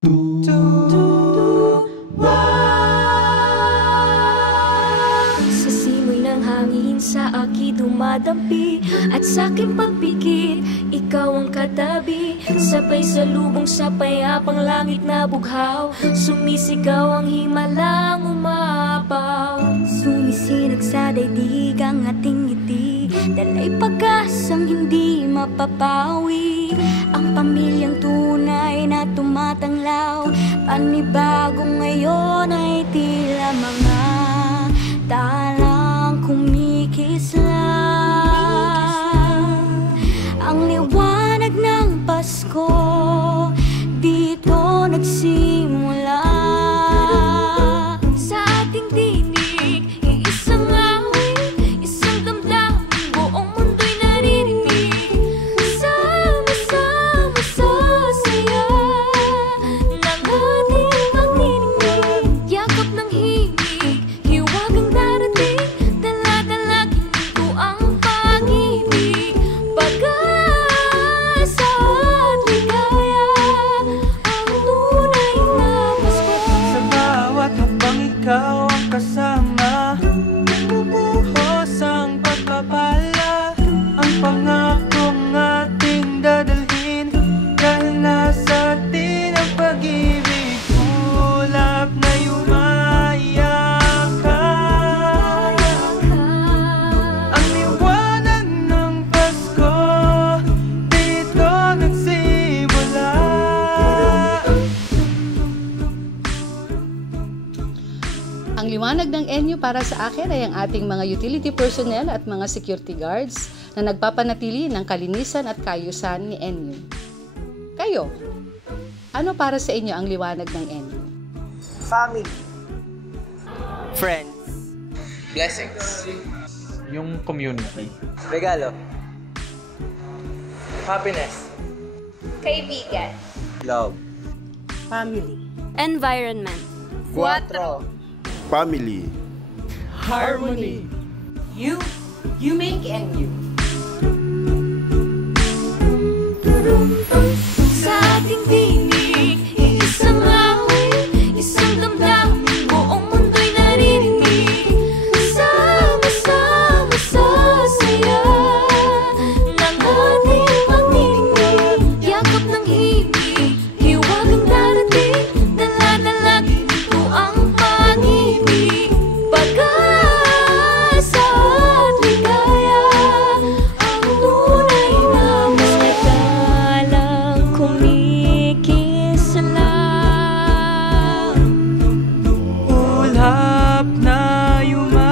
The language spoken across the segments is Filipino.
Sa simoy ng hangin sa akin dumadampi, at sa aking pagpikit, ikaw ang katabi. Sabay sa lubong sa payapang langit na bughaw, sumisigaw ang himalang umapaw. Sumisinag sa daigdig ang ating ngiti, dalay pag-asang hindi mapapawi. Ang pamilyang tunay na tumatanglaw, panibago ngayon ay tila mga talang kumikislang. Ang liwanag ng Pasko dito nagsimula. Sa ating tinig, iisang awit, isang damdamin, buong mundo'y naririnig. Sama-sama sa saya ng ating pagninig, yakap ng himig, hiwagang darating, dala-dala ginto ang pag-ibig, pag-asa at ligaya, ang tunay na Pasko. Sa bawat habang ikaw ang kasama, bubuhos ang pagpapala, ang pangakong ating dadalhin, dahil nasa atin ang pag-ibig. Ulap na yumayakap, ang liwanag ng Pasko dito nagsimula. Ang liwanag ng Enyo para sa akin ay ang ating mga utility personnel at mga security guards na nagpapanatili ng kalinisan at kaayusan ni Enyo. Kayo, ano para sa inyo ang liwanag ng Enyo? Family. Friends. Blessings. Yung community. Regalo. Happiness. Kaibigan. Love. Family. Environment. 4. Family. Harmony. You make Enyo. Sa ating tinig, iisang awit, isang damdamin, buong mundo'y naririnig. Sama-sama sa saya ng ating pagninig, yakap ng himig, hiwagang darating, dala-dala ginto ang pag-ibig, pag-asa at ligaya, ang tunay na Pasko. Talang kumikislang. Ulap na yumayakap,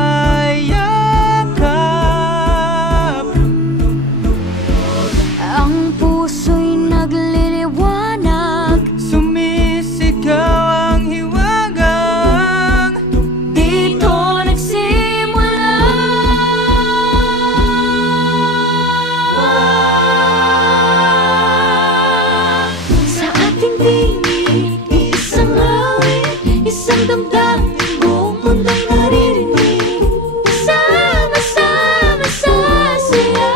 Ang puso'y nagliliwanag, sumisigaw ang hiwagang dito nagsimula. Sa ating tinig, isang awit, isang damdamin, buong mundo'y naririnig. Sama-sama sa saya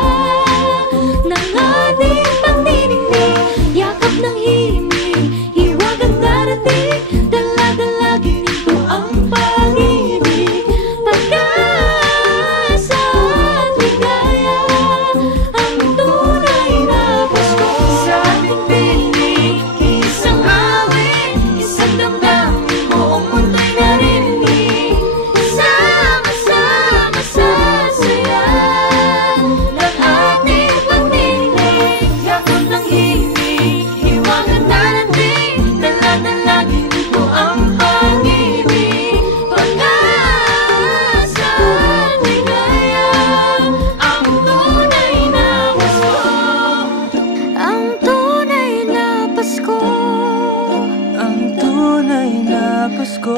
ng ating pagninig, yakap ng himig, hiwagang darating, dala-dala ginto ang pag-ibig, pag-asa at ligaya, ang tunay na Pasko. Sa ating tinig, isang awit, isang damdamin, buong mundo'y naririnig. Sama-sama sa saya ng ating pagninig, yakap ng himig, hiwagang darating, dala-dala ginto ang pag-ibig, pag-asa at ligaya, ang tunay na Pasko. Ang tunay na Pasko. ang tunay na Pasko.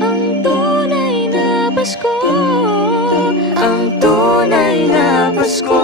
Ang tunay na Pasko. Ang tunay na Pasko.